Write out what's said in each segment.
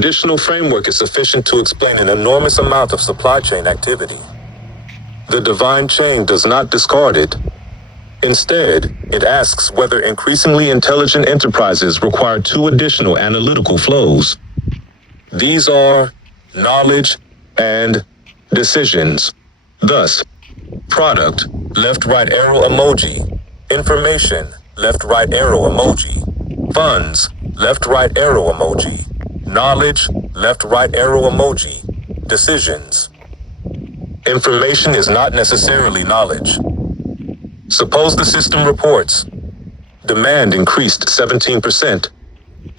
Traditional framework is sufficient to explain an enormous amount of supply chain activity. The divine chain does not discard it. Instead, it asks whether increasingly intelligent enterprises require two additional analytical flows. These are knowledge and decisions. Thus, product, left-right arrow emoji. Information, left-right arrow emoji. Funds, left-right arrow emoji. Knowledge, left-right arrow emoji. Decisions. Information is not necessarily knowledge. Suppose the system reports, demand increased 17%.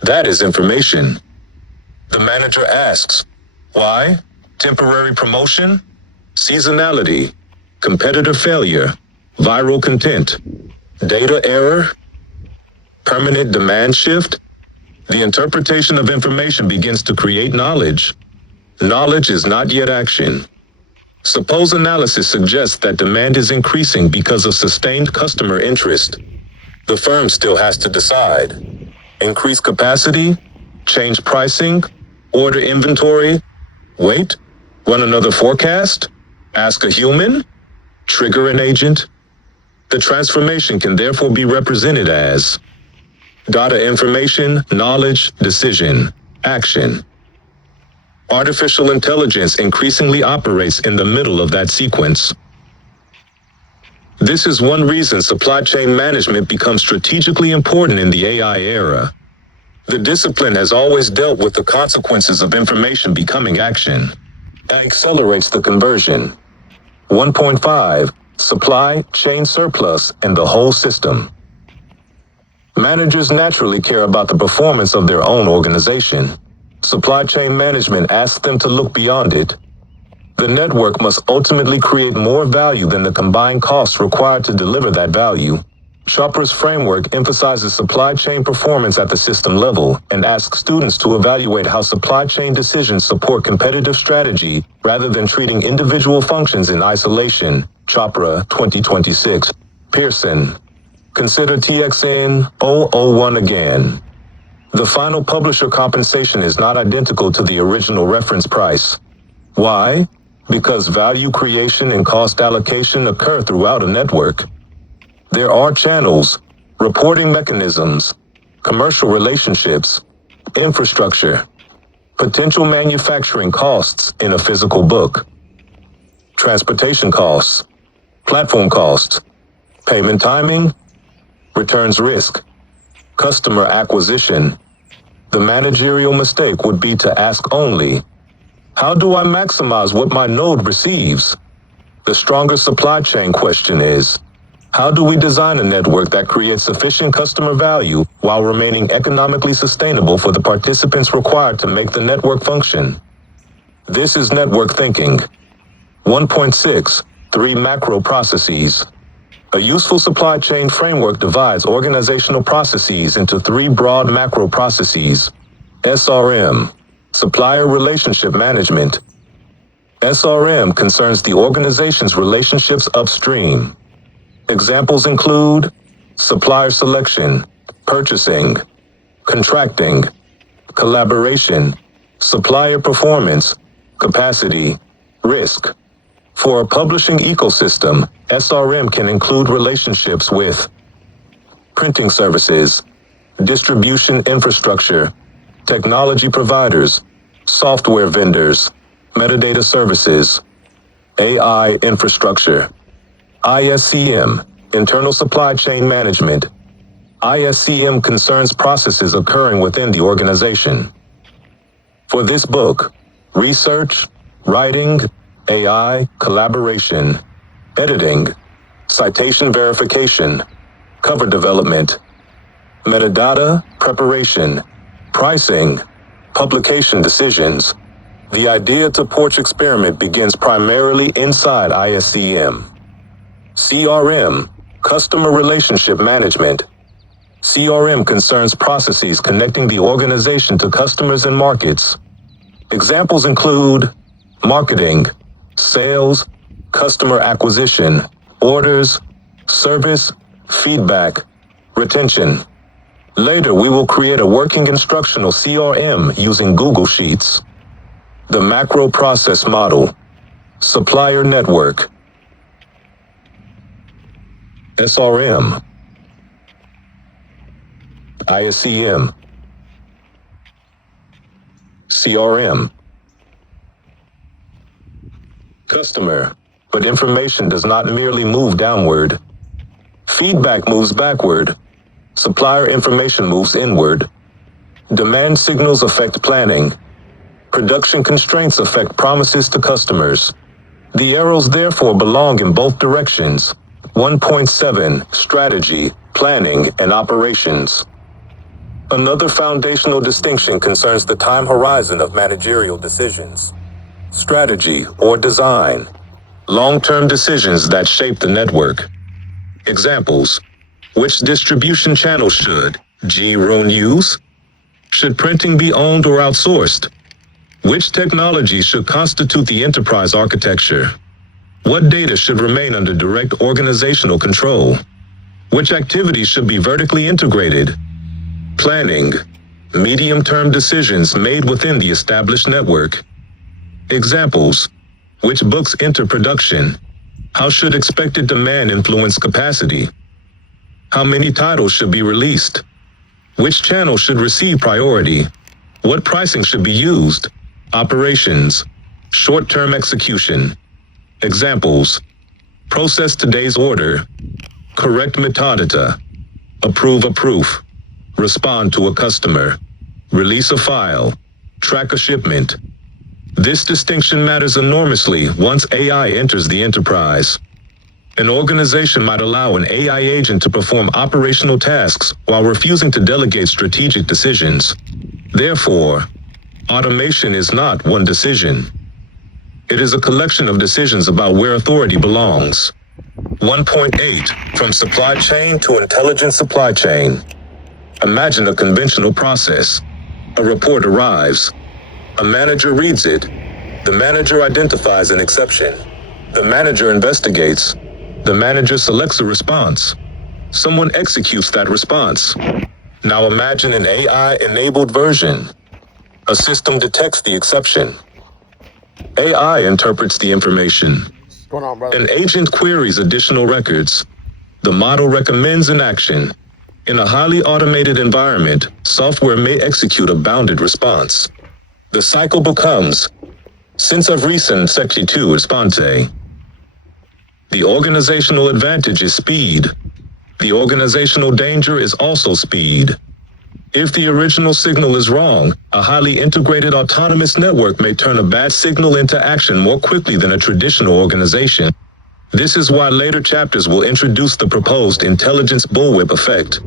That is information. The manager asks, why? Temporary promotion? Seasonality? Competitive failure? Viral content? Data error? Permanent demand shift? The interpretation of information begins to create knowledge. Knowledge is not yet action. Suppose analysis suggests that demand is increasing because of sustained customer interest. The firm still has to decide. Increase capacity? Change pricing? Order inventory? Wait? Run another forecast? Ask a human? Trigger an agent? The transformation can therefore be represented as data, information, knowledge, decision, action. Artificial intelligence increasingly operates in the middle of that sequence. This is one reason supply chain management becomes strategically important in the AI era. The discipline has always dealt with the consequences of information becoming action. That accelerates the conversion. 1.5. Supply chain surplus in the whole system. Managers naturally care about the performance of their own organization. Supply chain management asks them to look beyond it. The network must ultimately create more value than the combined costs required to deliver that value. Chopra's framework emphasizes supply chain performance at the system level and asks students to evaluate how supply chain decisions support competitive strategy rather than treating individual functions in isolation. Chopra, 2026. Pearson. Consider TXN 001 again. The final publisher compensation is not identical to the original reference price. Why? Because value creation and cost allocation occur throughout a network. There are channels, reporting mechanisms, commercial relationships, infrastructure, potential manufacturing costs in a physical book, transportation costs, platform costs, payment timing, returns risk, customer acquisition. The managerial mistake would be to ask only, how do I maximize what my node receives? The stronger supply chain question is, how do we design a network that creates sufficient customer value while remaining economically sustainable for the participants required to make the network function? This is network thinking. 1.6. 3 macro processes. A useful supply chain framework divides organizational processes into 3 broad macro processes. SRM, Supplier Relationship Management. SRM concerns the organization's relationships upstream. Examples include supplier selection, purchasing, contracting, collaboration, supplier performance, capacity, risk. For a publishing ecosystem, SRM can include relationships with printing services, distribution infrastructure, technology providers, software vendors, metadata services, AI infrastructure. ISCM, Internal Supply Chain Management. ISCM concerns processes occurring within the organization. For this book, research, writing, AI, collaboration, editing, citation verification, cover development, metadata, preparation, pricing, publication decisions. The Idea-to-Porch experiment begins primarily inside ISCM. CRM, Customer Relationship Management. CRM concerns processes connecting the organization to customers and markets. Examples include marketing, sales, customer acquisition, orders, service, feedback, retention. Later, we will create a working instructional CRM using Google Sheets. The macro process model. Supplier network. SRM. ISCM. CRM. Customer. But information does not merely move downward. Feedback moves backward. Supplier information moves inward. Demand signals affect planning. Production constraints affect promises to customers. The arrows therefore belong in both directions. 1.7 Strategy, Planning, and Operations. Another foundational distinction concerns the time horizon of managerial decisions. Strategy, or design. Long-term decisions that shape the network. Examples. Which distribution channel should G-Rune use? Should printing be owned or outsourced? Which technology should constitute the enterprise architecture? What data should remain under direct organizational control? Which activities should be vertically integrated? Planning. Medium-term decisions made within the established network. Examples. Which books enter production? How should expected demand influence capacity? How many titles should be released? Which channel should receive priority? What pricing should be used? Operations. Short-term execution. Examples. Process today's order. Correct metadata. Approve a proof. Respond to a customer. Release a file. Track a shipment. This distinction matters enormously once AI enters the enterprise. An organization might allow an AI agent to perform operational tasks while refusing to delegate strategic decisions. Therefore, automation is not one decision. It is a collection of decisions about where authority belongs. 1.8 From supply chain to intelligent supply chain. Imagine a conventional process. A report arrives. A manager reads it. The manager identifies an exception. The manager investigates. The manager selects a response. Someone executes that response. Now imagine an AI-enabled version. A system detects the exception. AI interprets the information. What's going on, brother? An agent queries additional records. The model recommends an action. In a highly automated environment, software may execute a bounded response. The cycle becomes senza recent sequitur response. The organizational advantage is speed. The organizational danger is also speed. If the original signal is wrong, a highly integrated autonomous network may turn a bad signal into action more quickly than a traditional organization. This is why later chapters will introduce the proposed intelligence bullwhip effect.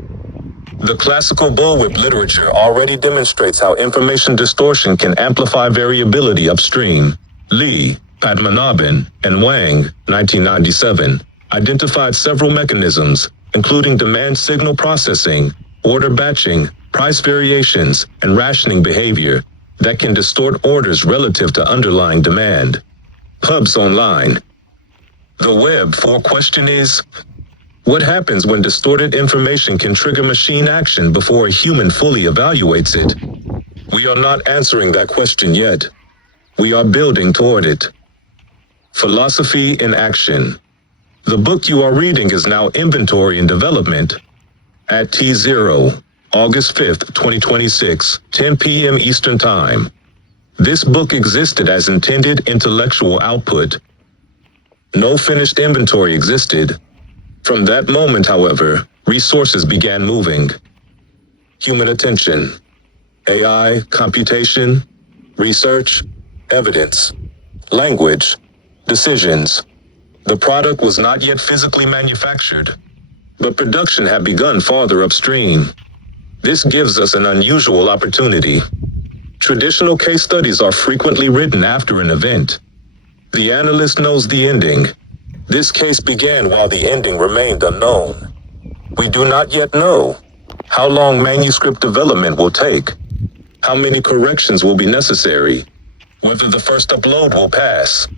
The classical bullwhip literature already demonstrates how information distortion can amplify variability upstream. Lee, Padmanabhan, and Wang, 1997, identified several mechanisms, including demand signal processing, order batching, price variations, and rationing behavior, that can distort orders relative to underlying demand. Pubs Online. The Web 4 question is, what happens when distorted information can trigger machine action before a human fully evaluates it? We are not answering that question yet. We are building toward it. Philosophy in Action. The book you are reading is now inventory in development. At T0, August 5th, 2026, 10 p.m. Eastern Time. This book existed as intended intellectual output. No finished inventory existed. From that moment, however, resources began moving. Human attention, AI, computation, research, evidence, language, decisions. The product was not yet physically manufactured, but production had begun farther upstream. This gives us an unusual opportunity. Traditional case studies are frequently written after an event. The analyst knows the ending. This case began while the ending remained unknown. We do not yet know how long manuscript development will take, how many corrections will be necessary, whether the first upload will pass,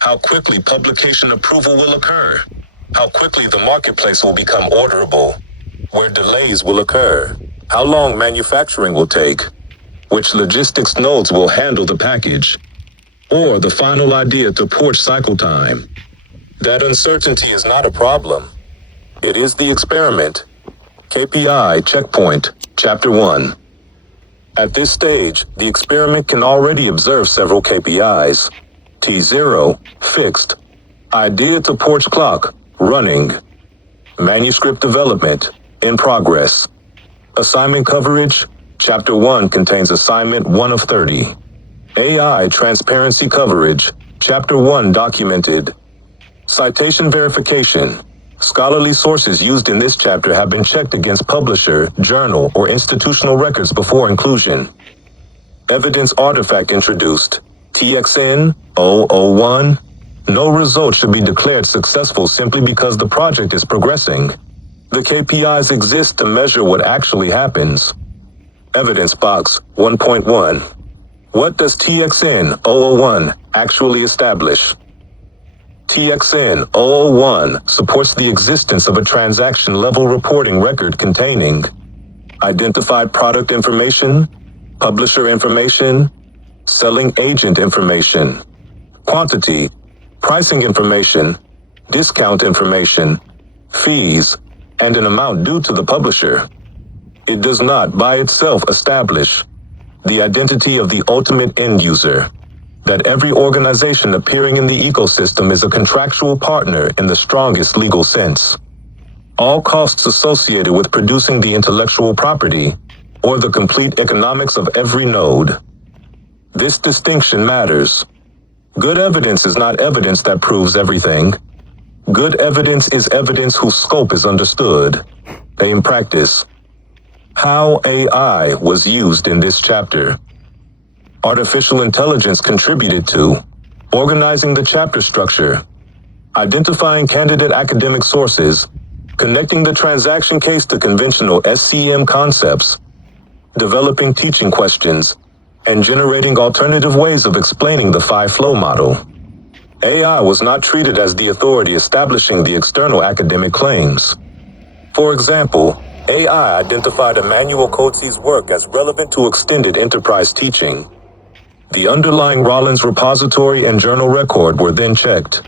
how quickly publication approval will occur, how quickly the marketplace will become orderable, where delays will occur. how long manufacturing will take, which logistics nodes will handle the package, or the final idea-to-porch cycle time. That uncertainty is not a problem. It is the experiment. KPI checkpoint, Chapter 1. At this stage, the experiment can already observe several KPIs. T0, fixed. Idea-to-porch clock, running. Manuscript development, in progress. Assignment coverage, Chapter 1 contains assignment 1 of 30. AI transparency coverage, Chapter 1 documented. Citation verification. Scholarly sources used in this chapter have been checked against publisher, journal, or institutional records before inclusion. Evidence artifact introduced. TXN 001. No result should be declared successful simply because the project is progressing. The KPIs exist to measure what actually happens. Evidence box 1.1. What does TXN 001 actually establish? TXN 001 supports the existence of a transaction-level reporting record containing identified product information, publisher information, selling agent information, quantity, pricing information, discount information, fees, and an amount due to the publisher. It does not, by itself, establish the identity of the ultimate end user, that every organization appearing in the ecosystem is a contractual partner in the strongest legal sense. All costs associated with producing the intellectual property, or the complete economics of every node. This distinction matters. Good evidence is not evidence that proves everything. Good evidence is evidence whose scope is understood. In practice. How AI was used in this chapter. Artificial intelligence contributed to organizing the chapter structure, identifying candidate academic sources, connecting the transaction case to conventional SCM concepts, developing teaching questions, and generating alternative ways of explaining the 5-flow model. AI was not treated as the authority establishing the external academic claims. For example, AI identified Emmanuel Coetzee's work as relevant to extended enterprise teaching. The underlying Rollins repository and journal record were then checked.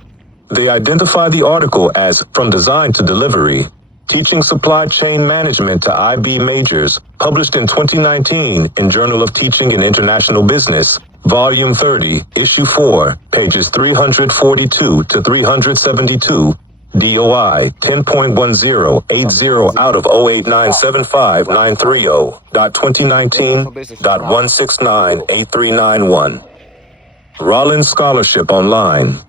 They identified the article as From Design to Delivery, Teaching Supply Chain Management to IB Majors, published in 2019 in Journal of Teaching and International Business, Volume 30, Issue 4, pages 342 to 372, DOI 10.1080 out of 08975.930.2019.1698391. Rollins Scholarship Online.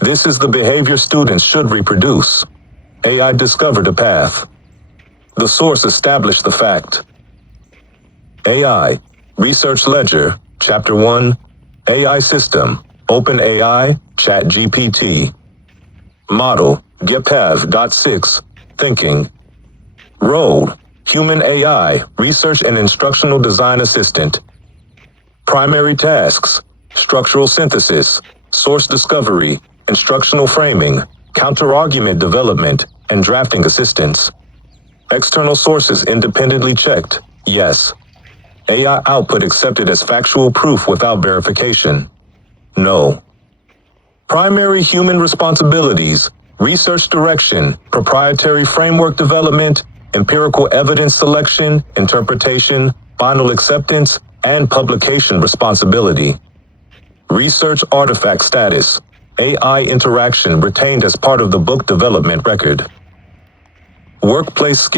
This is the behavior students should reproduce. AI discovered a path. The source established the fact. AI, Research Ledger, Chapter 1, AI System, OpenAI, ChatGPT. Model, GPAV.6, Thinking. Role, Human AI, Research and Instructional Design Assistant. Primary tasks, Structural Synthesis, Source Discovery, Instructional Framing, Counter-argument development, and drafting assistance. External sources independently checked, yes. AI output accepted as factual proof without verification, no. Primary human responsibilities, research direction, proprietary framework development, empirical evidence selection, interpretation, final acceptance, and publication responsibility. Research artifact status, AI interaction retained as part of the book development record. Workplace skills.